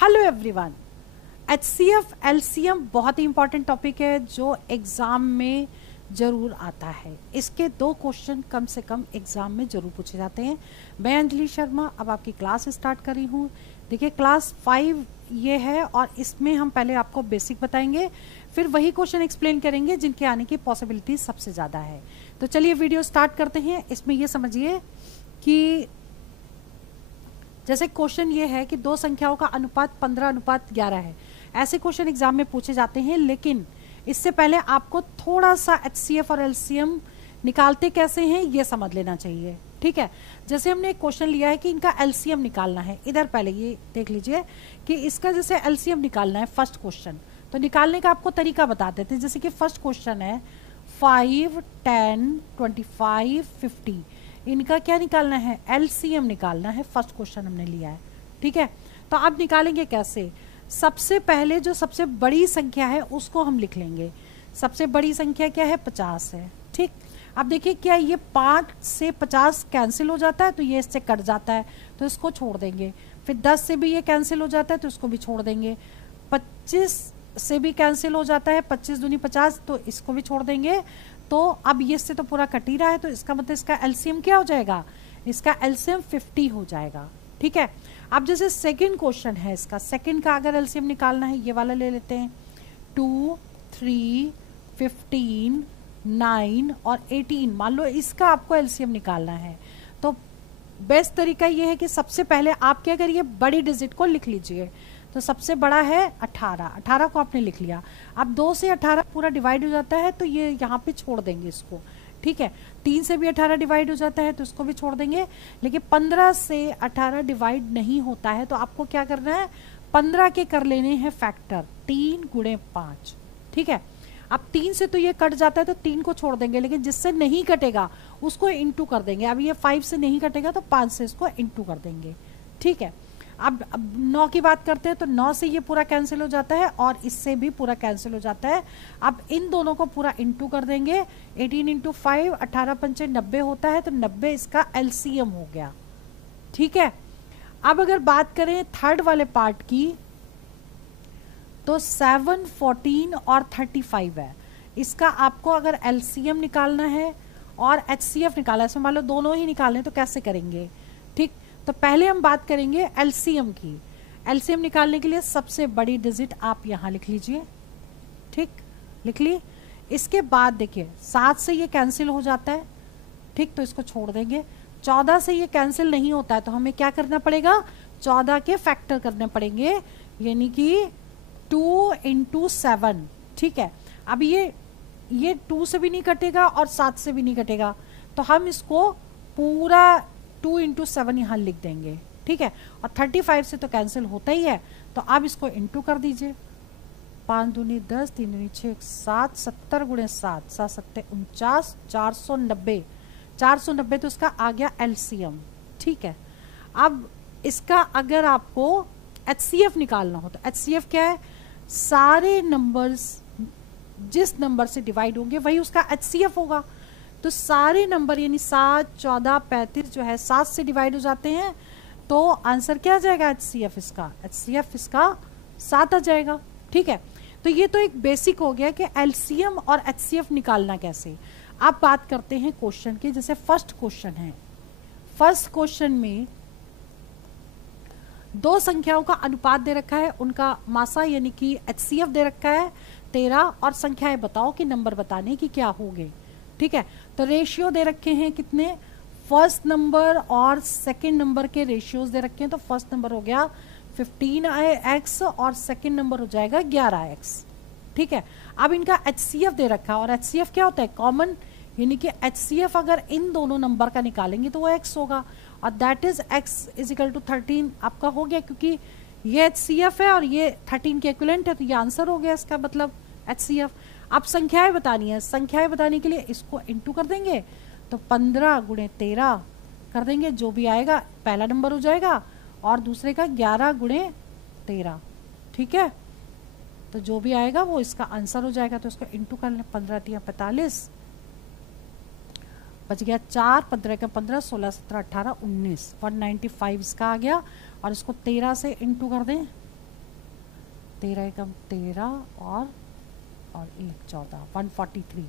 Hello everyone. HCF LCM बहुत ही important topic है जो एग्जाम में जरूर आता है। इसके 2 क्वेश्चन कम से कम एग्जाम में जरूर पूछे जाते हैं। मैं अंजलि शर्मा अब आपकी क्लास स्टार्ट कर रही हूँ। देखिए क्लास 5 ये है और इसमें हम पहले आपको बेसिक बताएंगे, फिर वही क्वेश्चन एक्सप्लेन करेंगे जिनके आने की पॉसिबिलिटी सबसे ज़्यादा है। तो चलिए वीडियो स्टार्ट करते हैं। इसमें ये समझिए कि जैसे क्वेश्चन ये है कि 2 संख्याओं का अनुपात 15:11 है। ऐसे क्वेश्चन एग्जाम में पूछे जाते हैं, लेकिन इससे पहले आपको थोड़ा सा HCF और LCM निकालते कैसे हैं ये समझ लेना चाहिए। ठीक है, जैसे हमने एक क्वेश्चन लिया है कि इनका LCM निकालना है। इधर पहले ये देख लीजिए कि इसका जैसे LCM निकालना है फर्स्ट क्वेश्चन, तो निकालने का आपको तरीका बता देते हैं। जैसे कि फर्स्ट क्वेश्चन है 5, 10, 25, 50, इनका क्या निकालना है? LCM निकालना है। फर्स्ट क्वेश्चन हमने लिया है। ठीक है, तो अब निकालेंगे कैसे? सबसे पहले जो सबसे बड़ी संख्या है उसको हम लिख लेंगे। सबसे बड़ी संख्या क्या है? 50 है। ठीक, अब देखिए क्या ये 5 से 50 कैंसिल हो जाता है तो ये इससे कट जाता है, तो इसको छोड़ देंगे। फिर 10 से भी ये कैंसिल हो जाता है तो इसको भी छोड़ देंगे। 25 से भी कैंसिल हो जाता है, 25 दूनी 50, तो इसको भी छोड़ देंगे। तो अब ये से तो पूरा कट ही रहा है, तो इसका मतलब इसका LCM क्या हो जाएगा? इसका LCM 50 हो जाएगा। ठीक है, अब जैसे सेकंड क्वेश्चन है, इसका सेकंड का अगर LCM निकालना है, ये वाला ले लेते हैं। 2, 3, 15, 9 और 18, मान लो इसका आपको LCM निकालना है। तो बेस्ट तरीका ये है कि सबसे पहले आप क्या करिए, बड़ी डिजिट को लिख लीजिए। तो सबसे बड़ा है 18, 18 को आपने लिख लिया। अब 2 से 18 पूरा डिवाइड हो जाता है तो ये यहाँ पे छोड़ देंगे इसको। ठीक है, 3 से भी 18 डिवाइड हो जाता है तो इसको भी छोड़ देंगे। लेकिन 15 से 18 डिवाइड नहीं होता है, तो आपको क्या करना है? 15 के कर लेने हैं फैक्टर, 3 गुणे 5। ठीक है, अब 3 से तो ये कट जाता है तो 3 को छोड़ देंगे, लेकिन जिससे नहीं कटेगा उसको इंटू कर देंगे। अब ये 5 से नहीं कटेगा तो 5 से इसको इंटू कर देंगे। ठीक है, अब 9 की बात करते हैं तो 9 से ये पूरा कैंसिल हो जाता है और इससे भी पूरा कैंसिल हो जाता है। अब इन दोनों को पूरा इंटू कर देंगे। 18 इंटू 5, 18 पंचे 90 होता है, तो 90 इसका LCM हो गया। ठीक है, अब अगर बात करें थर्ड वाले पार्ट की, तो 7, 14 और 35 है। इसका आपको अगर LCM निकालना है और HCF निकालना है, इसमें मान लो दोनों ही निकालने, तो कैसे करेंगे? ठीक, तो पहले हम बात करेंगे LCM की। LCM निकालने के लिए सबसे बड़ी डिजिट आप यहाँ लिख लीजिए। ठीक, लिख ली। इसके बाद देखिए 7 से ये कैंसिल हो जाता है। ठीक, तो इसको छोड़ देंगे। 14 से ये कैंसिल नहीं होता है तो हमें क्या करना पड़ेगा? 14 के फैक्टर करने पड़ेंगे, यानी कि 2 इंटू 7। ठीक है, अब ये 2 से भी नहीं कटेगा और 7 से भी नहीं कटेगा, तो हम इसको पूरा 2 इंटू 7 यहाँ लिख देंगे। ठीक है, और 35 से तो कैंसिल होता ही है, तो आप इसको इंटू कर दीजिए। 5 दूनी 10, 3 दूनी 6, 7, 70 गुणे 7, 7 सत्ते 49, 490। 490 तो इसका आ गया LCM। ठीक है, अब इसका अगर आपको HCF निकालना हो तो HCF क्या है? सारे नंबर्स जिस नंबर से डिवाइड होंगे वही उसका HCF होगा। तो सारे नंबर यानी 7, 14, 35 जो है 7 से डिवाइड हो जाते हैं, तो आंसर क्या आ जाएगा? HCF इसका 7 आ जाएगा। ठीक है, तो ये तो एक बेसिक हो गया कि LCM और HCF निकालना कैसे। अब बात करते हैं क्वेश्चन की। जैसे फर्स्ट क्वेश्चन है, फर्स्ट क्वेश्चन में 2 संख्याओं का अनुपात दे रखा है, उनका मासा यानी कि HCF दे रखा है 13, और संख्याएं बताओ कि नंबर बताने की क्या होंगे। ठीक है, तो रेशियो दे रखे हैं कितने? फर्स्ट नंबर और सेकंड नंबर के रेशियोज दे रखे हैं। तो फर्स्ट नंबर हो गया 15x और सेकंड नंबर हो जाएगा 11x। ठीक है, अब इनका HCF दे रखा है, और HCF क्या होता है? कॉमन, यानी कि HCF अगर इन दोनों नंबर का निकालेंगे तो वो x होगा, और that is x is equal to 13 आपका हो गया, क्योंकि ये HCF है और ये 13 के इक्विवेलेंट है, तो ये आंसर हो गया इसका मतलब HCF। अब संख्याएं बतानी है, संख्याएं बताने के लिए इसको इंटू कर देंगे, तो 15 गुणे 13 कर देंगे, जो भी आएगा पहला नंबर हो जाएगा, और दूसरे का 11 गुणे 13। ठीक है, तो जो भी आएगा वो इसका आंसर हो जाएगा। तो इसको इंटू कर लें, 15 × 45 बच गया 4, 15 का 15, 16, 17, 18, 19, 195 इसका आ गया। और इसको 13 से इंटू कर दें 13 एकम 13 और 1 14, 143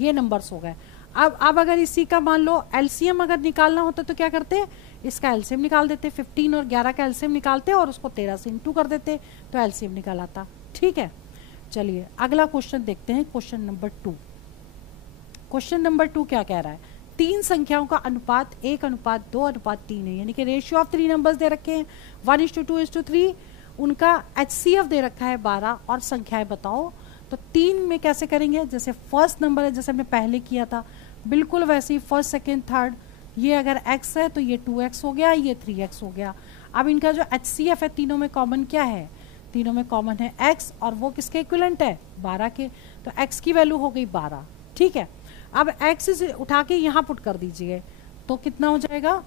ये नंबर्स हो गए। अब अगर इसी का मान लो एलसीएम अगर निकालना होता तो क्या करते, इसका एलसीएम निकाल देते, 15 और 11 का एलसीएम निकालते और उसको 13 से इंटू कर देते तो एलसीएम निकाल आता। ठीक है, चलिए अगला क्वेश्चन देखते हैं, क्वेश्चन नंबर 2। क्वेश्चन नंबर 2 क्या कह रहा है, तीन संख्याओं का अनुपात 1:2:3 है, यानी कि रेशियो ऑफ 3 नंबर्स दे रखे हैं 1:2:3, उनका HCF दे रखा है 12 और संख्याएं बताओ। तो 3 में कैसे करेंगे, जैसे फर्स्ट नंबर है जैसे हमने पहले किया था बिल्कुल वैसे ही, फर्स्ट सेकेंड थर्ड, ये अगर x है तो ये 2x हो गया, ये 3x हो गया। अब इनका जो HCF है तीनों में कॉमन क्या है, तीनों में कॉमन है x और वो किसके इक्विवेलेंट है 12 के, तो x की वैल्यू हो गई 12। ठीक है, अब x से उठा के यहाँ पुट कर दीजिए तो कितना हो जाएगा,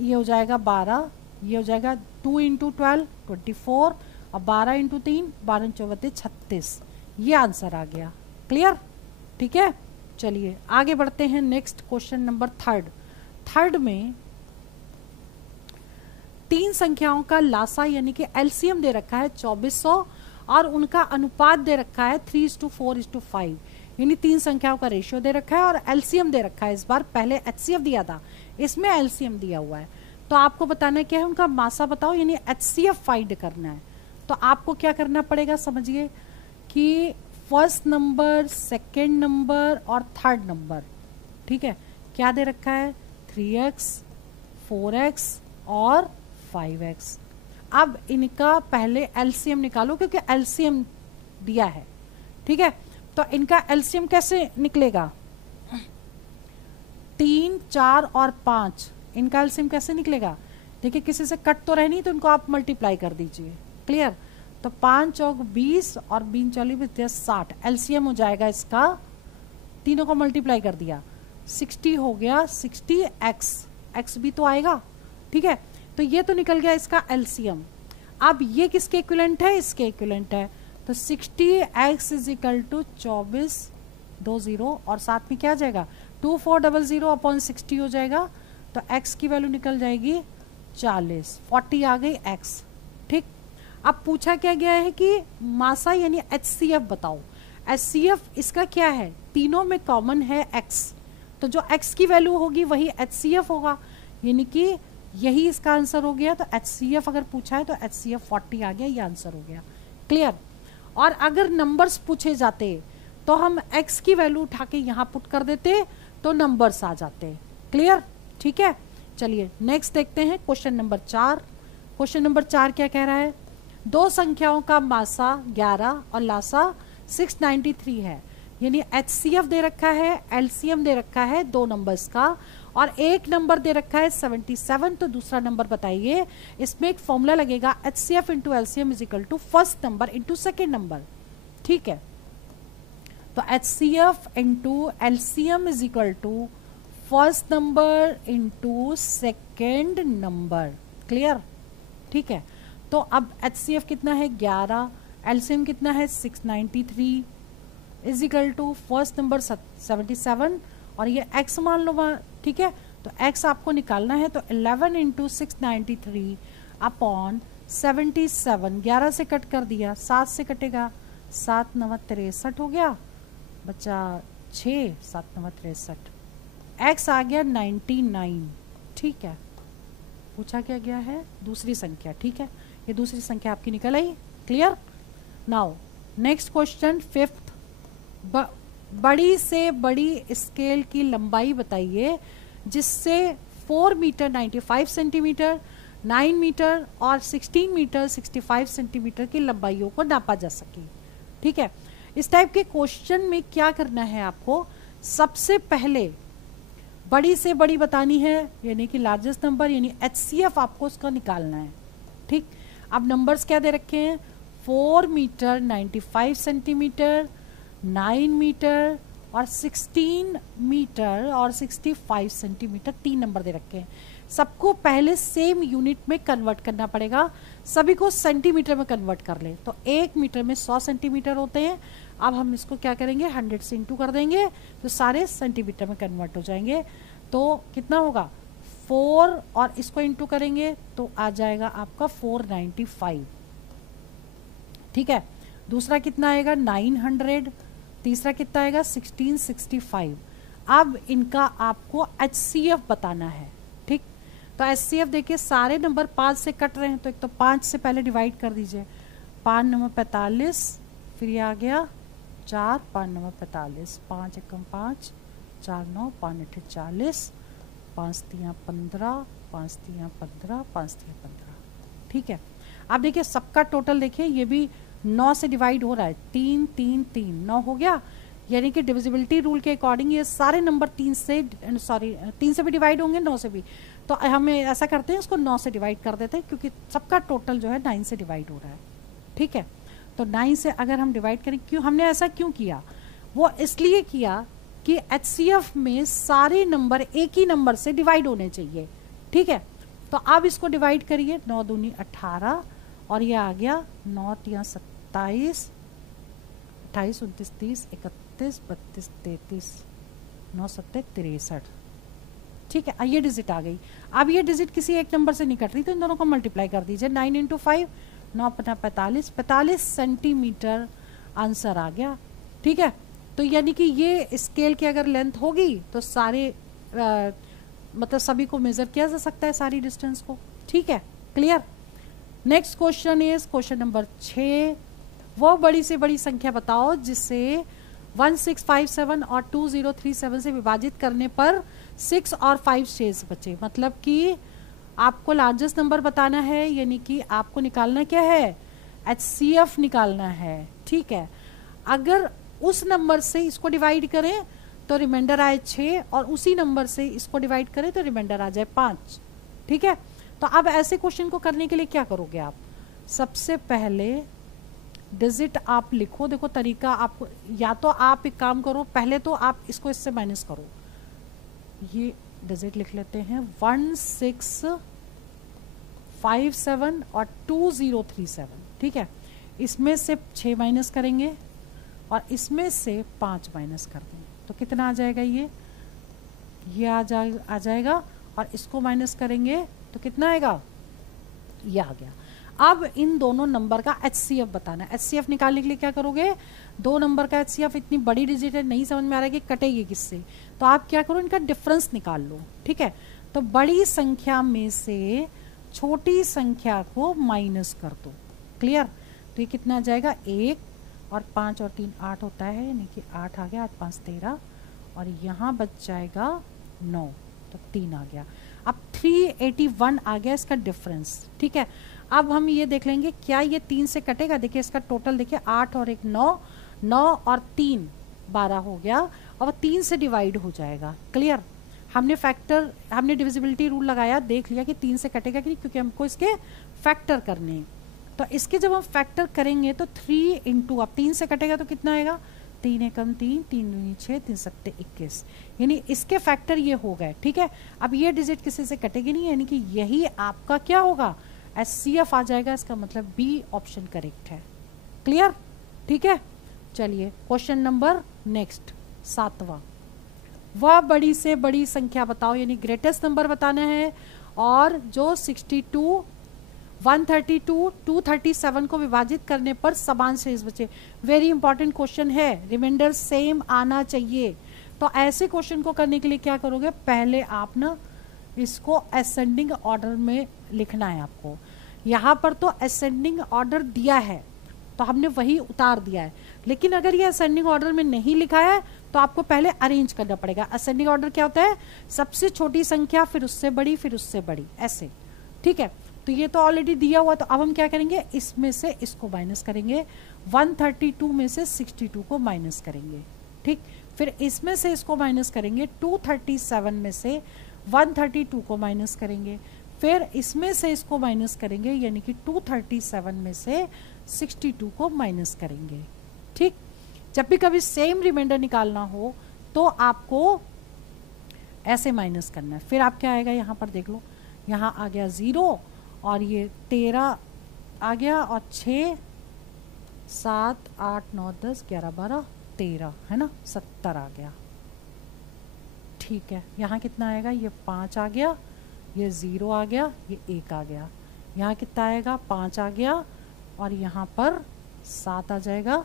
ये हो जाएगा 12, ये हो जाएगा 2 × 12 24 और 12 × 3 12 × 4 36, ये आंसर आ गया। क्लियर, ठीक है। चलिए आगे बढ़ते हैं, नेक्स्ट क्वेश्चन नंबर थर्ड में तीन संख्याओं का लासा यानी कि एलसीएम दे रखा है 2400 और उनका अनुपात दे रखा है 3:4:5, यानी तीन संख्याओं का रेशियो दे रखा है और एलसीएम दे रखा है। इस बार पहले एचसीएफ दिया था, इसमें एलसीएम दिया हुआ है। तो आपको बताना क्या है, उनका मासा बताओ, यानी एचसीएफ फाइंड करना है। तो आपको क्या करना पड़ेगा, समझिए कि फर्स्ट नंबर, सेकेंड नंबर और थर्ड नंबर, ठीक है, क्या दे रखा है 3x 4x और 5x। अब इनका पहले एलसीएम निकालो क्योंकि एलसीएम दिया है। ठीक है, तो इनका एलसीएम कैसे निकलेगा, 3 4 और 5, इनका एलसीएम कैसे निकलेगा, देखिए किसी से कट तो रहनी तो इनको आप मल्टीप्लाई कर दीजिए। क्लियर, तो 5 चौक 20 और 3 40 60, एलसीएम हो जाएगा इसका, तीनों को मल्टीप्लाई कर दिया 60 हो गया, 60x भी तो आएगा। ठीक है, तो ये तो निकल गया इसका एलसीएम। अब ये किसके इक्विवेलेंट है, इसके इक्विवेलेंट है, तो 60x = 24 20 और साथ में क्या आ जाएगा 2400/60 हो जाएगा, तो x की वैल्यू निकल जाएगी 40, 40 आ गई x। ठीक, अब पूछा क्या गया है कि मासा यानी HCF बताओ। HCF इसका क्या है, तीनों में कॉमन है x, तो जो x की वैल्यू होगी वही HCF होगा, यानी कि यही इसका आंसर हो गया। तो HCF अगर पूछा है तो HCF 40 आ गया, ये आंसर हो गया। क्लियर, और अगर नंबर्स पूछे जाते तो हम x की वैल्यू उठा के यहाँ पुट कर देते तो नंबर्स आ जाते। क्लियर, ठीक है। चलिए नेक्स्ट देखते हैं, क्वेश्चन नंबर 4। क्वेश्चन नंबर 4 क्या कह रहा है, दो संख्याओं का मासा 11 और लासा 693 है, यानी HCF दे रखा है, LCM दे रखा है दो नंबर्स का और एक नंबर दे रखा है 77, तो दूसरा नंबर बताइए। इसमें एक फॉर्मूला लगेगा HCF × LCM = first number × second number. ठीक है, तो HCF × LCM = first number × second number. Clear, ठीक है। तो अब HCF कितना है 11, LCM कितना है 693 = फर्स्ट नंबर 77 और ये x मान लो वहाँ। ठीक है, तो x आपको निकालना है, तो 11 × 693 अपॉन 77, 11 से कट कर दिया, 7 से कटेगा, 7 9 63 हो गया, बचा 6, 7 9 63, x आ गया 99। ठीक है, पूछा क्या गया है दूसरी संख्या। ठीक है, ये दूसरी संख्या आपकी निकल आई। Clear, now next question 5th, बड़ी से बड़ी स्केल की लंबाई बताइए जिससे 4 मीटर 95 सेंटीमीटर, 9 मीटर और 16 मीटर 65 सेंटीमीटर की लंबाइयों को नापा जा सके। ठीक है, इस टाइप के क्वेश्चन में क्या करना है आपको, सबसे पहले बड़ी से बड़ी बतानी है, यानी कि लार्जेस्ट नंबर, यानी HCF आपको उसका निकालना है। ठीक, अब नंबर्स क्या दे रखे हैं, 4 मीटर 95 सेंटीमीटर, 9 मीटर और 16 मीटर और 65 सेंटीमीटर, 3 नंबर दे रखे हैं। सबको पहले सेम यूनिट में कन्वर्ट करना पड़ेगा, सभी को सेंटीमीटर में कन्वर्ट कर ले, तो 1 मीटर में 100 सेंटीमीटर होते हैं। अब हम इसको क्या करेंगे 100 से इंटू कर देंगे तो सारे सेंटीमीटर में कन्वर्ट हो जाएंगे। तो कितना होगा 4 और इसको इंटू करेंगे तो आ जाएगा आपका 495। ठीक है। दूसरा कितना आएगा 900, तीसरा कितना आएगा 1665। अब इनका आपको HCF बताना है, ठीक। तो HCF देखिए सारे नंबर 5 से कट रहे हैं, तो एक तो 5 से पहले डिवाइड कर दीजिए, 5 9 45, फिर ये आ गया 4, 5 9 45, 5 एकम 5, 4 9, 5 8 40, 5 3 15, 5 3 15, 5 3 15, ठीक है। अब देखिए सबका टोटल देखिए, ये भी 9 से डिवाइड हो रहा है, 3 3 3 9 हो गया, यानी कि डिविजिबिलिटी रूल के अकॉर्डिंग ये सारे नंबर 3 से भी डिवाइड होंगे, 9 से भी। तो हमें ऐसा करते हैं, इसको 9 से डिवाइड कर देते हैं, क्योंकि सबका टोटल जो है 9 से डिवाइड हो रहा है, ठीक है। तो 9 से अगर हम डिवाइड करें, क्यों हमने ऐसा क्यों किया, वो इसलिए किया कि HCF में सारे नंबर एक ही नंबर से डिवाइड होने चाहिए, ठीक है। तो अब इसको डिवाइड करिए, 9 दूनी 18, और ये आ गया 9 3 27, 28 29 30 31 32 33, 9 7 63, ठीक है। ये डिजिट आ गई। अब ये डिजिट किसी एक नंबर से नहीं कट रही, तो इन दोनों को मल्टीप्लाई कर दीजिए, 9 × 5 9 × 45, 45 सेंटीमीटर आंसर आ गया, ठीक है। तो यानी कि ये स्केल की अगर लेंथ होगी तो सारे मतलब सभी को मेजर किया जा सकता है, सारी डिस्टेंस को, ठीक है, clear. Next question is question number 6, वो बड़ी से बड़ी संख्या बताओ जिसे 1657 और 2037 से विभाजित करने पर 6 और 5 शेष बचे। मतलब कि आपको लार्जेस्ट नंबर बताना है, यानी कि आपको निकालना क्या है, HCF निकालना है, ठीक है। अगर उस नंबर से इसको डिवाइड करें तो रिमाइंडर आए 6, और उसी नंबर से इसको डिवाइड करें तो रिमाइंडर आ जाए 5, ठीक है। तो अब ऐसे क्वेश्चन को करने के लिए क्या करोगे आप, सबसे पहले डिजिट आप लिखो। देखो तरीका आपको, या तो आप एक काम करो, पहले तो आप इसको इससे माइनस करो, ये डिजिट लिख लेते हैं 1657 और 2037, ठीक है। इसमें से 6 माइनस करेंगे और इसमें से 5 माइनस कर देंगे, तो कितना आ जाएगा, ये आ जाएगा, और इसको माइनस करेंगे तो कितना आएगा, ये आ गया। अब इन दोनों नंबर का HCF बताना है। HCF निकालने के लिए क्या करोगे, दो नंबर का HCF, इतनी बड़ी डिजिट है, नहीं समझ में आ रहा है कि कटेगी किससे, तो आप क्या करो, इनका डिफरेंस निकाल लो, ठीक है। तो बड़ी संख्या में से छोटी संख्या को माइनस कर दो, क्लियर। तो ये कितना आ जाएगा, 1 और 5 और 3 8 होता है, यानी कि 8 आ गया, 8 5 13, और यहाँ बच जाएगा 9, तो 3 आ गया। अब 381 आ गया इसका डिफरेंस, ठीक है। अब हम ये देख लेंगे क्या ये 3 से कटेगा, देखिए इसका टोटल देखिए 8 और 1 9, 9 और 3 12 हो गया, और 3 से डिवाइड हो जाएगा, क्लियर। हमने डिविजिबिलिटी रूल लगाया, देख लिया कि 3 से कटेगा कि नहीं, क्योंकि हमको इसके फैक्टर करने हैं। तो इसके जब हम फैक्टर करेंगे तो 3 × अब 3 से कटेगा तो कितना आएगा, 3 एकम 3, 3 दूनी 6, 3 सत्ते 21, यानी इसके फैक्टर ये हो गए, ठीक है। अब ये डिजिट किसी से कटेगी नहीं, यानी कि यही आपका क्या होगा, HCF आ जाएगा। इसका मतलब B ऑप्शन करेक्ट है, क्लियर, ठीक है। चलिए क्वेश्चन नंबर नेक्स्ट 7वां, वह बड़ी से बड़ी संख्या बताओ, यानी ग्रेटेस्ट नंबर बताना है, और जो 62 132 237 को विभाजित करने पर समान शेष बचे। वेरी इंपॉर्टेंट क्वेश्चन है, रिमाइंडर सेम आना चाहिए। तो ऐसे क्वेश्चन को करने के लिए क्या करोगे, पहले आप ना इसको असेंडिंग ऑर्डर में लिखना है आपको। यहाँ पर तो असेंडिंग ऑर्डर दिया है तो हमने वही उतार दिया है, लेकिन अगर ये असेंडिंग ऑर्डर में नहीं लिखा है तो आपको पहले अरेंज करना पड़ेगा। असेंडिंग ऑर्डर क्या होता है, सबसे छोटी संख्या फिर उससे बड़ी फिर उससे बड़ी, ऐसे, ठीक है। तो ये तो ऑलरेडी दिया हुआ, तो अब हम क्या करेंगे, इसमें से इसको माइनस करेंगे, 132 में से 62 को माइनस करेंगे, ठीक। फिर इसमें से इसको माइनस करेंगे, 237 में से 132 को माइनस करेंगे, फिर इसमें से इसको माइनस करेंगे, यानी कि 237 में से 62 को माइनस करेंगे, ठीक। जब भी कभी सेम रिमाइंडर निकालना हो तो आपको ऐसे माइनस करना है। फिर आप क्या आएगा, यहाँ पर देख लो, यहाँ आ गया 0, और ये 13 आ गया, और 6 7 8 9 10 11 12 13 है ना, 70 आ गया, ठीक है। यहाँ कितना आएगा, ये 5 आ गया, ये 0 आ गया, ये 1 आ गया, यहाँ कितना आएगा, 5 आ गया, और यहाँ पर 7 आ जाएगा,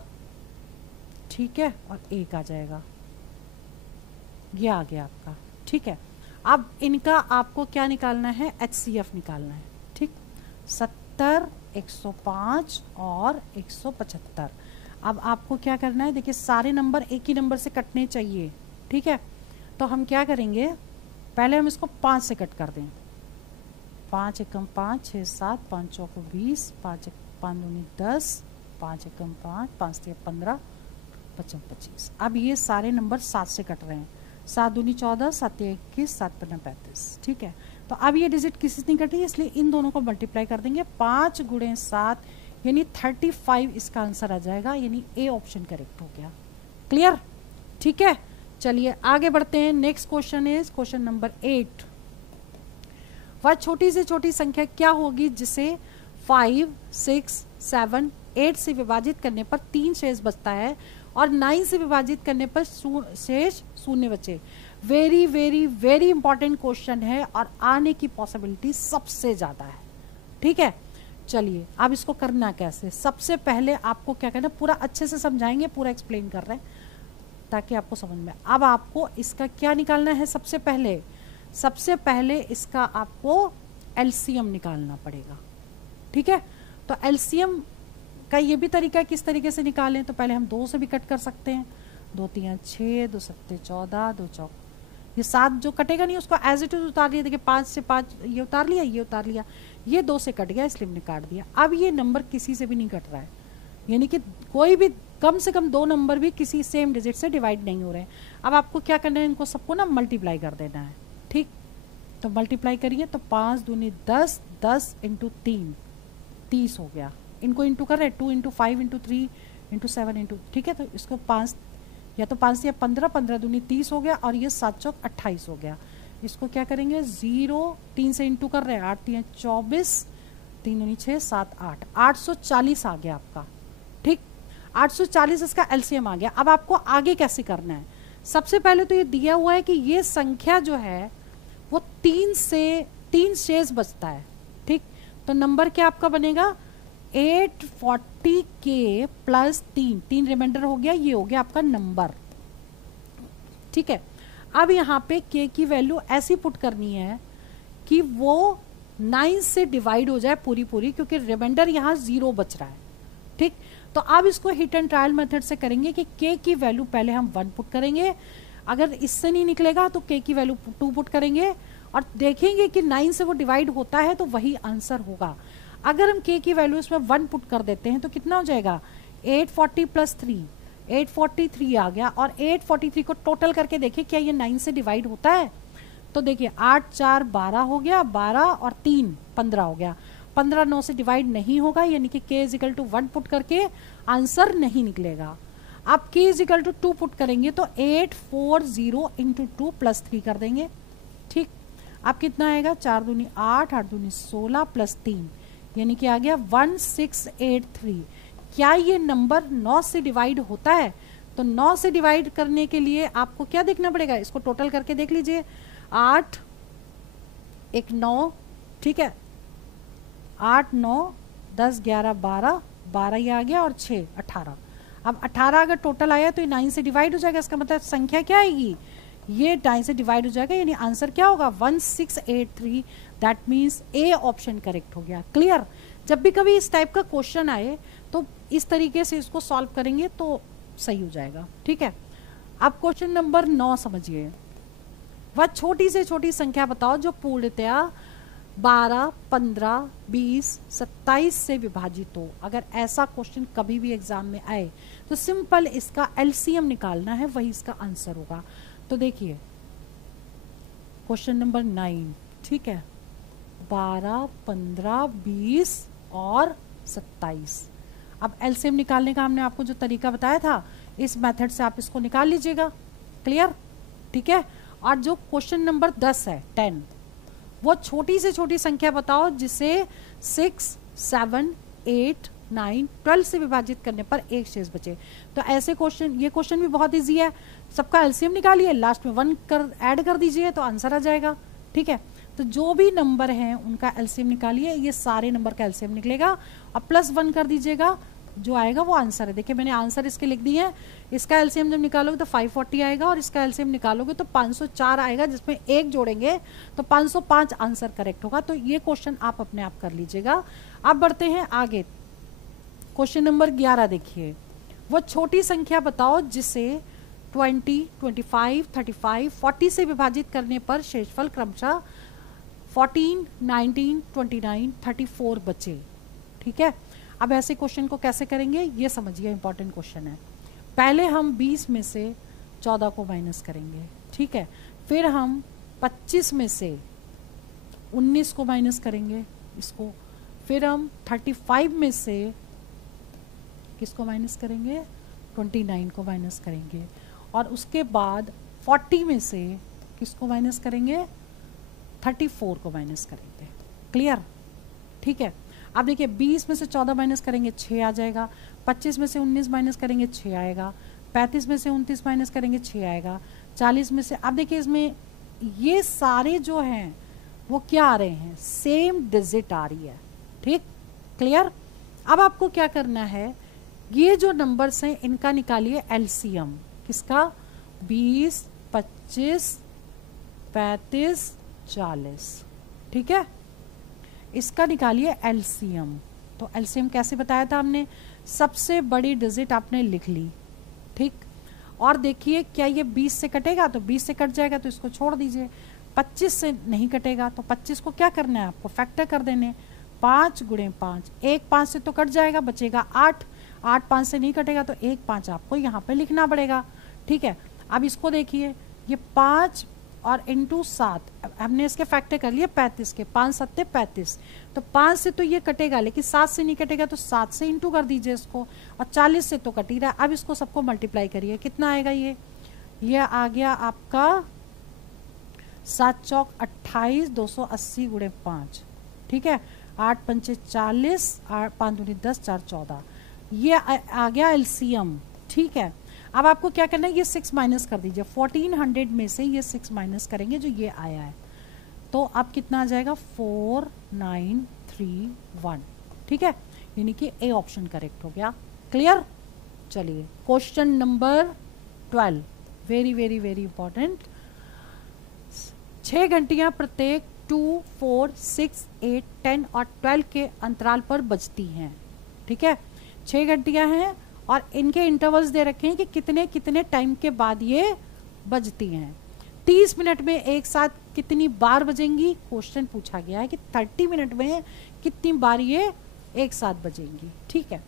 ठीक है, और 1 आ जाएगा, ये आ गया आपका, ठीक है। अब इनका आपको क्या निकालना है, HCF निकालना है, ठीक। 70, 105 और 175। अब आपको क्या करना है, देखिए सारे नंबर एक ही नंबर से कटने चाहिए, ठीक है। तो हम क्या करेंगे, पहले हम इसको 5 से कट कर दें। 5 एकम 5, 6 7, 5 चौको 20, 5 5 दूनी 10, 5 एकम 5, 5 3 15, 55 25। अब ये सारे नंबर 7 से कट रहे हैं। 7 दूनी 14, 7 21, 7 15 35, ठीक है। तो अब ये डिजिट किसी से नहीं कटी, इसलिए इन दोनों को मल्टीप्लाई कर देंगे। 5 गुणे 7 यानी 35 इसका आंसर आ जाएगा, यानी ए ऑप्शन करेक्ट हो गया। क्लियर, ठीक है। चलिए आगे बढ़ते हैं। Next question is question number 8। वह छोटी से छोटी संख्या क्या होगी जिसे 5, 6, 7, 8 से विभाजित करने पर 3 शेष बचता है और 9 से विभाजित करने पर शेष 0 बचे। Very very very important question है और आने की पॉसिबिलिटी सबसे ज्यादा है, ठीक है। चलिए अब इसको करना कैसे, सबसे पहले आपको क्या करना, पूरा अच्छे से समझाएंगे, पूरा एक्सप्लेन कर रहे हैं ताकि आपको समझ में। अब आपको इसका क्या निकालना है, सबसे पहले इसका आपको एलसीएम निकालना पड़ेगा, ठीक है। तो एलसीएम का ये भी तरीका है, किस तरीके से निकालें, तो पहले हम 2 से भी कट कर सकते हैं। 2 3 6, 2 7 14, 2 चौक, ये 7 जो कटेगा नहीं उसको एज इट इज उतार लिया। देखिए 5 से 5 ये उतार लिया, ये उतार लिया, ये 2 से कट गया इसलिए हमने काट दिया। अब ये नंबर किसी से भी नहीं कट रहा है, यानी कि कोई भी कम से कम 2 नंबर भी किसी सेम डिजिट से डिवाइड नहीं हो रहे हैं। अब आपको क्या करना है, इनको सबको ना मल्टीप्लाई कर देना है, ठीक। तो मल्टीप्लाई करिए, तो 5 दूनी 10, 10 इंटू 3 30 हो गया। इनको इंटू कर रहे हैं, 2 इंटू 5 इंटू 3 इंटू 7 इंटू, ठीक है। तो इसको 5 या तो 5 या 15, 15 दूनी 30 हो गया और ये 7 चौक 28 हो गया। इसको क्या करेंगे, 0 3 से इंटू कर रहे हैं, 8 3 24, 3 दूनी 6 7 8, 840 आ गया आपका, ठीक। 840 इसका एलसीएम आ गया। अब आपको आगे कैसे करना है, सबसे पहले तो ये दिया हुआ है कि ये संख्या जो है वो 3 शेष बचता है, ठीक। तो नंबर क्या आपका बनेगा, 840 के प्लस 3 रिमाइंडर हो गया, ये हो गया आपका नंबर, ठीक है। अब यहाँ पे के की वैल्यू ऐसी पुट करनी है कि वो 9 से डिवाइड हो जाए पूरी, क्योंकि रिमाइंडर यहाँ 0 बच रहा है, ठीक। तो अब इसको हिट एंड ट्रायल मेथड से करेंगे कि के की वैल्यू पहले हम 1 पुट करेंगे, अगर इससे नहीं निकलेगा तो के की वैल्यू 2 पुट करेंगे और देखेंगे कि 9 से वो डिवाइड होता है तो वही आंसर होगा। अगर हम के की वैल्यू इसमें 1 पुट कर देते हैं तो कितना हो जाएगा, 840 प्लस 3, 843 आ गया। और 843 को टोटल करके देखिए क्या ये 9 से डिवाइड होता है, तो देखिए 8 4 12 हो गया, 12 और 3 15 हो गया। 15 9 से डिवाइड नहीं होगा, यानी कि k इजिकल टू 1 पुट करके आंसर नहीं निकलेगा। आप k इजिकल टू 2 पुट करेंगे तो 840 इंटू 2 प्लस 3 कर देंगे, ठीक। अब कितना आएगा, 4 दूनी 8, 8 दूनी 16 प्लस 3, यानी कि आ गया 1683। क्या ये नंबर 9 से डिवाइड होता है, तो 9 से डिवाइड करने के लिए आपको क्या देखना पड़ेगा, इसको टोटल करके देख लीजिए। 8 1 9, ठीक है, 8 9 10 11 12, 12 ये आ गया और 6 18। अब 18 अगर टोटल आया तो ये 9 से डिवाइड हो जाएगा, इसका मतलब संख्या क्या आएगी, ये 9 से डिवाइड हो जाएगा, यानी आंसर क्या होगा 1683। That means A option correct हो गया। क्लियर, जब भी कभी इस टाइप का क्वेश्चन आए तो इस तरीके से इसको सॉल्व करेंगे तो सही हो जाएगा, ठीक है। अब क्वेश्चन नंबर 9 समझिए। वह छोटी से छोटी संख्या बताओ जो पूर्णतया 12, 15, 20, 27 से विभाजित हो। अगर ऐसा क्वेश्चन कभी भी एग्जाम में आए तो सिंपल इसका एलसीएम निकालना है, वही इसका आंसर होगा। तो देखिए क्वेश्चन नंबर 9, ठीक है, 12, 15, 20 और 27। अब एलसीएम निकालने का हमने आपको जो तरीका बताया था, इस मेथड से आप इसको निकाल लीजिएगा। क्लियर, ठीक है। और जो क्वेश्चन नंबर 10 है 10, वो छोटी से छोटी संख्या बताओ जिसे 6, 7, 8, 9, 12 से विभाजित करने पर एक शेष बचे। तो ऐसे क्वेश्चन, ये क्वेश्चन भी बहुत इजी है, सबका एलसीएम निकालिए, लास्ट में 1 ऐड कर दीजिए तो आंसर आ जाएगा, ठीक है। तो जो भी नंबर हैं उनका एलसीएम निकालिए, ये सारे नंबर का एलसीएम निकलेगा और +1 कर दीजिएगा, जो आएगा वो आंसर है। देखिए मैंने आंसर इसके लिख दिए हैं। इसका एलसीएम जब निकालोगे तो 540 आएगा और इसका एलसीएम निकालोगे तो 504 आएगा, जिसमें एक जोड़ेंगे तो 505 आंसर करेक्ट होगा। तो ये क्वेश्चन आप अपने आप कर लीजिएगा। अब बढ़ते हैं आगे। क्वेश्चन नंबर 11 देखिए, वो छोटी संख्या बताओ जिसे 20, 25, 35, 40 से विभाजित करने पर शेषफल क्रमशः 14, 19, 29, 34 बचे। ठीक है, अब ऐसे क्वेश्चन को कैसे करेंगे ये समझिए, इंपॉर्टेंट क्वेश्चन है। पहले हम 20 में से 14 को माइनस करेंगे, ठीक है। फिर हम 25 में से 19 को माइनस करेंगे इसको। फिर हम 35 में से किसको माइनस करेंगे, 29 को माइनस करेंगे। और उसके बाद 40 में से किसको माइनस करेंगे, 34 को माइनस करेंगे। क्लियर, ठीक है। अब देखिए 20 में से 14 माइनस करेंगे 6 आ जाएगा, 25 में से 19 माइनस करेंगे 6 आएगा, 35 में से 29 माइनस करेंगे 6 आएगा, 40 में से, अब देखिए इसमें ये सारे जो हैं वो क्या आ रहे हैं, सेम डिजिट आ रही है। ठीक, क्लियर। अब आपको क्या करना है, ये जो नंबर्स हैं इनका निकालिए एलसीएम। किसका, 20, 25, 35, 40। ठीक है, इसका निकालिए एलसीएम। तो एलसीएम कैसे बताया था हमने, सबसे बड़ी डिजिट आपने लिख ली। ठीक, और देखिए क्या ये 20 से कटेगा, तो 20 से कट जाएगा तो इसको छोड़ दीजिए। 25 से नहीं कटेगा तो 25 को क्या करना है आपको, फैक्टर कर देने। 5 गुणे 5, 1 5 से तो कट जाएगा, बचेगा 8। 8 5 से नहीं कटेगा तो 1 5 आपको यहाँ पे लिखना पड़ेगा। ठीक है, अब इसको देखिए, ये 5 और इंटू 7, हमने इसके फैक्टर कर लिए 35 के, 5 7 35, तो 5 से तो ये कटेगा लेकिन 7 से नहीं कटेगा, तो 7 से इंटू कर दीजिए इसको। और 40 से तो कट ही रहा है। अब इसको सबको मल्टीप्लाई करिए, कितना आएगा ये आ गया आपका 7 चौक 28, 280 गुणे 5। ठीक है, 8 पंचे 40, 5 दूनी 10, 4 14, ये आ गया एलसीएम। ठीक है, अब आपको क्या करना है, ये 6 माइनस कर दीजिए। 1400 में से ये 6 माइनस करेंगे जो ये आया है, तो अब कितना आ जाएगा, 4931। ठीक है, यानी कि ए ऑप्शन करेक्ट हो गया। क्लियर। चलिए question number 12, very very very important. 6 घंटियां प्रत्येक 2, 4, 6, 8, 10 और 12 के अंतराल पर बजती हैं। ठीक है, 6 घंटियां हैं और इनके इंटरवल्स दे रखे हैं कि कितने कितने टाइम के बाद ये बजती हैं। 30 मिनट में एक साथ कितनी बार बजेंगी, क्वेश्चन पूछा गया है कि 30 मिनट में कितनी बार ये एक साथ बजेंगी। ठीक है,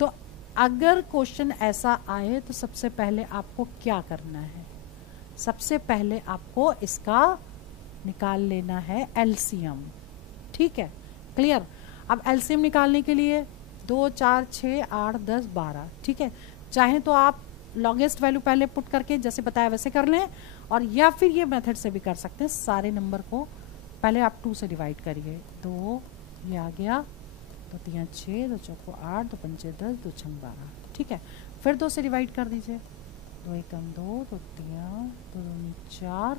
तो अगर क्वेश्चन ऐसा आए तो सबसे पहले आपको क्या करना है, सबसे पहले आपको इसका निकाल लेना है एलसीएम। ठीक है, क्लियर। अब एलसीएम निकालने के लिए 2, 4, 6, 8, 10, 12। ठीक है, चाहे तो आप लॉन्गेस्ट वैल्यू पहले पुट करके जैसे बताया वैसे कर लें, और या फिर ये मेथड से भी कर सकते हैं। सारे नंबर को पहले आप 2 से डिवाइड करिए। 2 ये आ गया, 2 3 6, 2 चौको 8, 2 पंचे 10, 2 छंग 12। ठीक है, फिर 2 से डिवाइड कर दीजिए। 2 एकम 2, 2 3, 2 दूनी 4,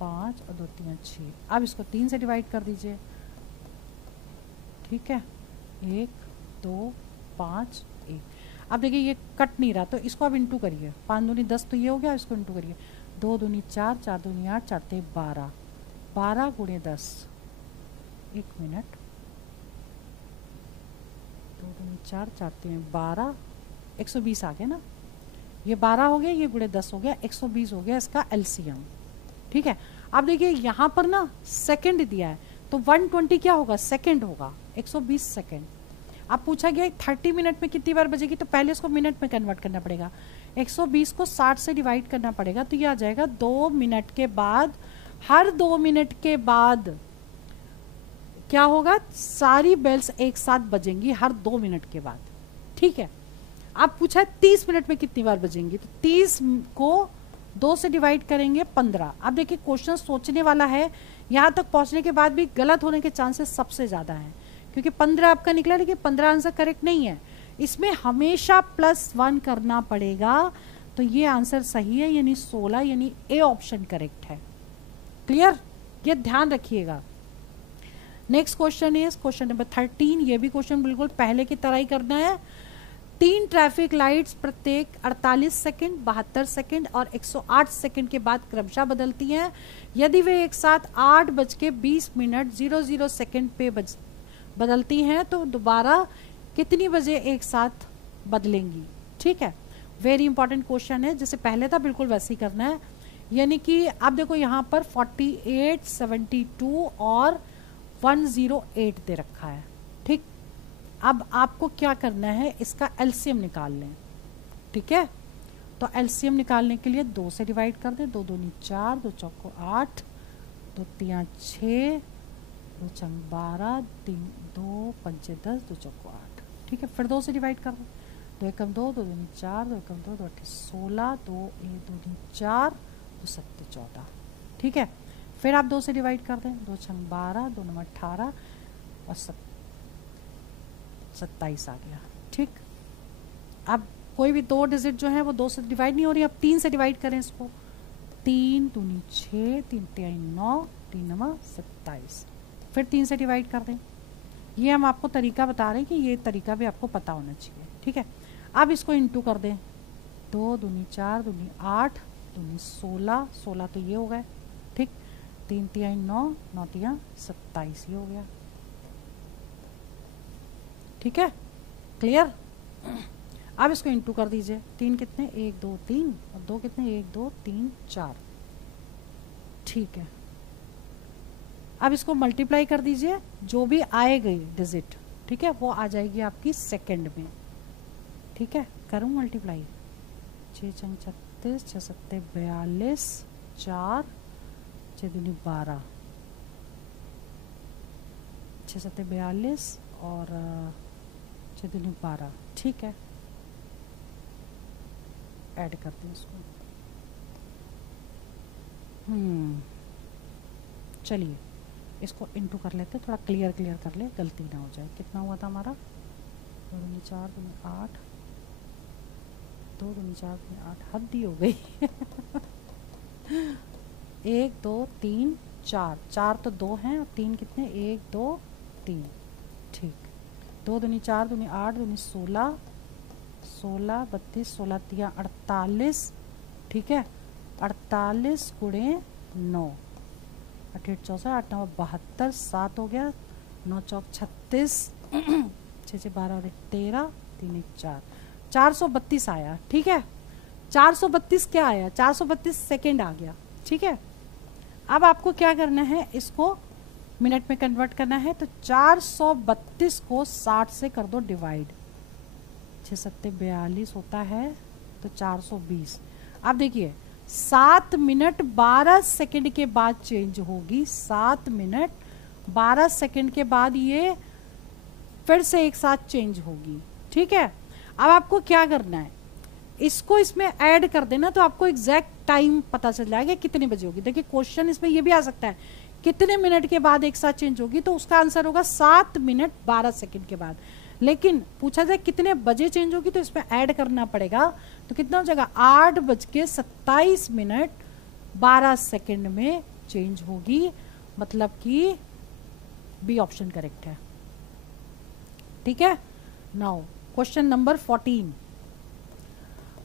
5 और 2 3 6। अब इसको 3 से डिवाइड कर दीजिए। ठीक है, 1 2 5 1। अब देखिए ये कट नहीं रहा तो इसको अब इंटू करिए। 5 दूनी 10 तो ये हो गया, इसको इंटू करिए। 2 दूनी 4, 4 दूनी 8, 4 ते 12, 12 गुणे 10, 1 मिनट, 2 दूनी 4, 4 ते 12, 120 आ गया ना। ये 12 हो गया, ये गुणे 10 हो गया, 120 हो गया इसका एलसीएम। ठीक है, अब देखिए यहाँ पर ना सेकंड दिया है तो 120 क्या होगा, सेकंड होगा, 120 सेकंड। अब पूछा गया 30 मिनट में कितनी बार बजेगी, तो पहले इसको मिनट में कन्वर्ट करना पड़ेगा। 120 को 60 से डिवाइड करना पड़ेगा, तो ये आ जाएगा 2 मिनट के बाद, हर 2 मिनट के बाद क्या होगा, सारी बेल्स एक साथ बजेंगी हर 2 मिनट के बाद। ठीक है, अब पूछा 30 मिनट में कितनी बार बजेंगी, तो 30 को 2 से डिवाइड करेंगे 15। अब देखिए क्वेश्चन सोचने वाला है, यहाँ तक पहुंचने के बाद भी गलत होने के चांसेस सबसे ज्यादा हैं, क्योंकि 15 आपका निकला लेकिन 15 आंसर करेक्ट नहीं है। इसमें हमेशा +1 करना पड़ेगा, तो ये आंसर सही है, यानी 16, यानी ए ऑप्शन करेक्ट है। क्लियर, ये ध्यान रखिएगा। Next question is question number 13। ये भी क्वेश्चन बिल्कुल पहले की तरह ही करना है। 3 ट्रैफिक लाइट्स प्रत्येक 48 सेकंड, 72 सेकंड और 108 सेकंड के बाद क्रमशः बदलती हैं। यदि वे एक साथ 8:20 सेकंड पे बदलती हैं तो दोबारा कितनी बजे एक साथ बदलेंगी। ठीक है, वेरी इंपॉर्टेंट क्वेश्चन है। जैसे पहले था बिल्कुल वैसे ही करना है। यानी कि आप देखो यहाँ पर 48, 72 और 108 दे रखा है। ठीक, अब आपको क्या करना है, इसका एलसीएम निकाल लें। ठीक है, तो एलसीएम निकालने के लिए 2 से डिवाइड कर दें। 2 दूनी 4, 2 चौको 8, 2 तियां 6, 2 छंग 12, 3 2 पंचे 10, 2 चौको 8। ठीक है, फिर 2 से डिवाइड कर दें। 2 एकम 2, 2 दूनी 4, 2 एकम 2, 2 अट्ठे 16, 2 एक दूनी 4, 2 सत्ते 14। ठीक है, फिर आप 2 से डिवाइड कर दें। 2 छंग 12, 2 नंबर 18 और 27 आ गया। ठीक, अब कोई भी 2 डिजिट जो है वो 2 से डिवाइड नहीं हो रही। अब 3 से डिवाइड करें इसको। 3 दूनी 6, 3 तिहाई 9, 3 नंबर 27। फिर 3 से डिवाइड कर दें। ये हम आपको तरीका बता रहे हैं कि ये तरीका भी आपको पता होना चाहिए। ठीक है, अब इसको इंटू कर दें। 2 दूनी 4, दूनी 8, दूनी 16, 16 तो ये हो गए। ठीक, 3 तिहाई 9, 9 तिहाई 27 ये हो गया। ठीक है, क्लियर। अब इसको इंटू कर दीजिए। 3 कितने, 1 2 3 और 2 कितने, 1 2 3 4। ठीक है, अब इसको मल्टीप्लाई कर दीजिए। जो भी आएगी डिजिट, ठीक है, वो आ जाएगी आपकी सेकंड में। ठीक है, करूँ मल्टीप्लाई। 6 छंग 36, 6 सत्ते 42, 4 6 दूनी 12, 6 सत्ते 42 और 6 दूनी 12। ठीक है, ऐड कर दें इसको। चलिए इसको इंटू कर लेते, थोड़ा क्लियर कर ले, गलती ना हो जाए। कितना हुआ था हमारा, 2 दूनी 4, दूनी 8, 2 दूनी 4 दूनी 8, हद्दी हो गई। 1 2 3 4, 4 तो 2 हैं और 3 कितने, 1 2 3। ठीक, 2 दूनी 4 दूनी 8 दूनी 16, 16 32, 16 तिया 48। ठीक है, 48 गुणे 9, 8 64, 8 9 72, 7 हो गया, 9 चौक 36, 6 6 12 और 13, 3 1 4, 432 आया। ठीक है, 432 क्या आया, 432 सेकेंड आ गया। ठीक है, अब आपको क्या करना है, इसको मिनट में कन्वर्ट करना है। तो 432 को 60 से कर दो डिवाइड। 6 सत्ते 42 होता है तो 420। अब देखिए 7 मिनट 12 सेकंड के बाद चेंज होगी। 7 मिनट 12 सेकंड के बाद ये फिर से एक साथ चेंज होगी। ठीक है, अब आपको क्या करना है, इसको इसमें ऐड कर देना तो आपको एग्जैक्ट टाइम पता चल जाएगा कितने बजे होगी। देखिए क्वेश्चन इसमें ये भी आ सकता है, कितने मिनट के बाद एक साथ चेंज होगी, तो उसका आंसर होगा 7 मिनट 12 सेकंड के बाद। लेकिन पूछा जाए कितने बजे चेंज होगी, तो इसमें ऐड करना पड़ेगा। तो कितना हो जाएगा, 8:27 12 सेकंड में चेंज होगी। मतलब कि बी ऑप्शन करेक्ट है। ठीक है, नाउ क्वेश्चन नंबर 14।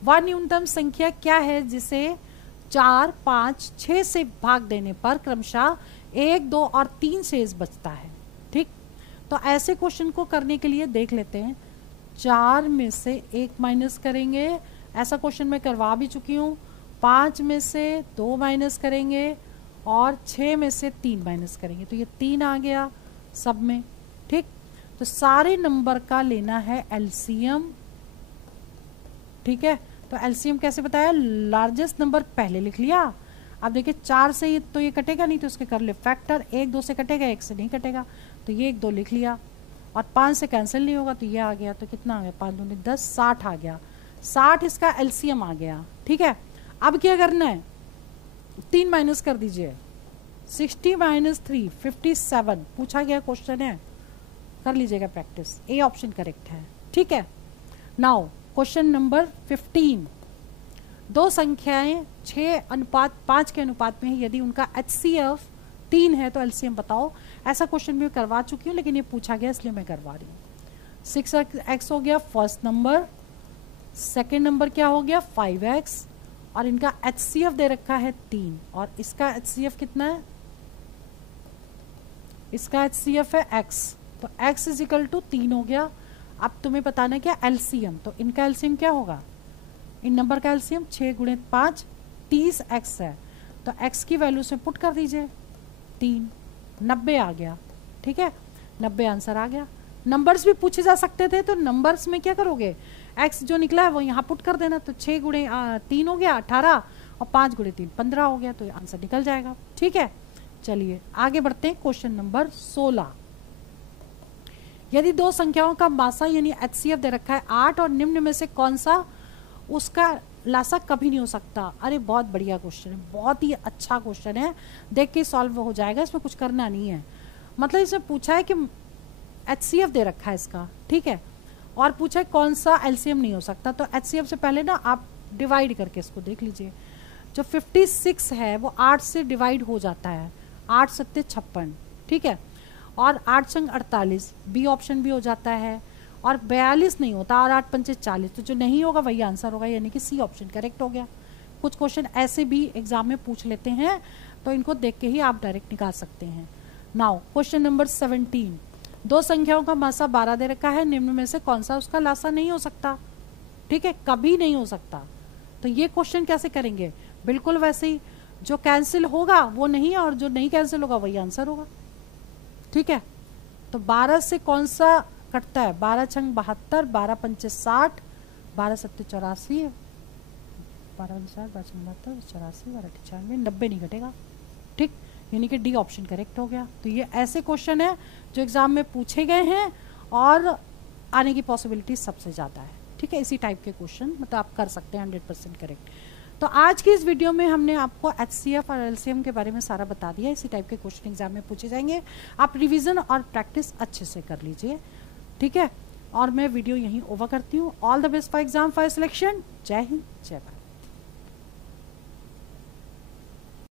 वह न्यूनतम संख्या क्या है जिसे 4 5 6 से भाग देने पर क्रमशः 1 2 और 3 शेष बचता है। ठीक, तो ऐसे क्वेश्चन को करने के लिए देख लेते हैं। 4 में से 1 माइनस करेंगे, ऐसा क्वेश्चन मैं करवा भी चुकी हूँ। 5 में से 2 माइनस करेंगे और 6 में से 3 माइनस करेंगे, तो ये 3 आ गया सब में। ठीक, तो सारे नंबर का लेना है एलसीएम। ठीक है, तो एलसीएम कैसे बताया, लार्जेस्ट नंबर पहले लिख लिया। अब देखिए 4 से ये तो ये कटेगा नहीं, तो इसके कर ले फैक्टर। 1 2 से कटेगा, 1 से नहीं कटेगा, तो ये 1 2 लिख लिया। और 5 से कैंसिल नहीं होगा, तो ये आ गया। तो कितना आ गया, 5 दूनी 10, 60 आ गया। 60 इसका एलसीएम आ गया। ठीक है, अब क्या करना है, 3 माइनस कर दीजिए। 60 माइनस 3 57 पूछा गया क्वेश्चन है, कर लीजिएगा प्रैक्टिस। ए ऑप्शन करेक्ट है। ठीक है, नाउ क्वेश्चन नंबर 15। दो संख्याएं 6:5 के अनुपात में है, यदि उनका HCF 3 है तो एलसीएम बताओ। ऐसा क्वेश्चन भी करवा चुकी हूँ लेकिन ये पूछा गया इसलिए मैं करवा रही हूँ। 6x हो गया फर्स्ट नंबर, सेकेंड नंबर क्या हो गया 5x, और इनका HCF दे रखा है 3, और इसका HCF कितना है, इसका HCF है x, तो x इज इक्वल टू 3 हो गया। अब तुम्हें बताना क्या एलसीएम, तो इनका एलसीएम क्या होगा, इन नंबर का एलसीएम 6 गुणे 5 30x है, तो x की वैल्यू से पुट कर दीजिए 3, 90 आ गया। ठीक है, 90 आंसर आ गया। नंबर्स भी पूछे जा सकते थे, तो नंबर्स में क्या करोगे, x जो निकला है वो यहाँ पुट कर देना, तो 6 गुणे 3 हो गया 18, और 5 गुणे 3 15 हो गया, तो आंसर निकल जाएगा। ठीक है, चलिए आगे बढ़ते हैं। क्वेश्चन नंबर 16, यदि दो संख्याओं का मासा यानी HCF दे रखा है 8 और निम्न में से कौन सा उसका लासा कभी नहीं हो सकता। अरे बहुत बढ़िया क्वेश्चन है, बहुत ही अच्छा क्वेश्चन है, देख के सॉल्व हो जाएगा, इसमें कुछ करना नहीं है। मतलब इसमें पूछा है कि HCF दे रखा है इसका, ठीक है, और पूछा है कौन सा LCM नहीं हो सकता। तो HCF से पहले ना आप डिवाइड करके इसको देख लीजिए। जो 56 है वो 8 से डिवाइड हो जाता है, 8 सत्ते 56, ठीक है, और 8 संग 48, बी ऑप्शन भी हो जाता है, और 42 नहीं होता, और 8 पंचे 40, तो जो नहीं होगा वही आंसर होगा, यानी कि सी ऑप्शन करेक्ट हो गया। कुछ क्वेश्चन ऐसे भी एग्जाम में पूछ लेते हैं, तो इनको देख के ही आप डायरेक्ट निकाल सकते हैं। नाउ क्वेश्चन नंबर 17, दो संख्याओं का मासा 12 दे रखा है, निम्न में से कौन सा उसका लासा नहीं हो सकता। ठीक है, कभी नहीं हो सकता। तो ये क्वेश्चन कैसे करेंगे, बिल्कुल वैसे ही, जो कैंसिल होगा वो नहीं, और जो नहीं कैंसिल होगा वही आंसर होगा। ठीक है, तो 12 से कौन सा कटता है, 12 छंग 72, 12 पंचे 60, 12 सत्ते 84, 12 12 72 84, 12 96, 90 नहीं घटेगा। ठीक, यानी कि डी ऑप्शन करेक्ट हो गया। तो ये ऐसे क्वेश्चन है जो एग्जाम में पूछे गए हैं और आने की पॉसिबिलिटी सबसे ज़्यादा है। ठीक है, इसी टाइप के क्वेश्चन मतलब आप कर सकते हैं 100% करेक्ट। तो आज की इस वीडियो में हमने आपको HCF और LCM के बारे में सारा बता दिया। इसी टाइप के क्वेश्चन एग्जाम में पूछे जाएंगे, आप रिवीजन और प्रैक्टिस अच्छे से कर लीजिए। ठीक है, और मैं वीडियो यहीं ओवर करती हूँ। All the best for exam for selection. जय हिंद, जय भारत।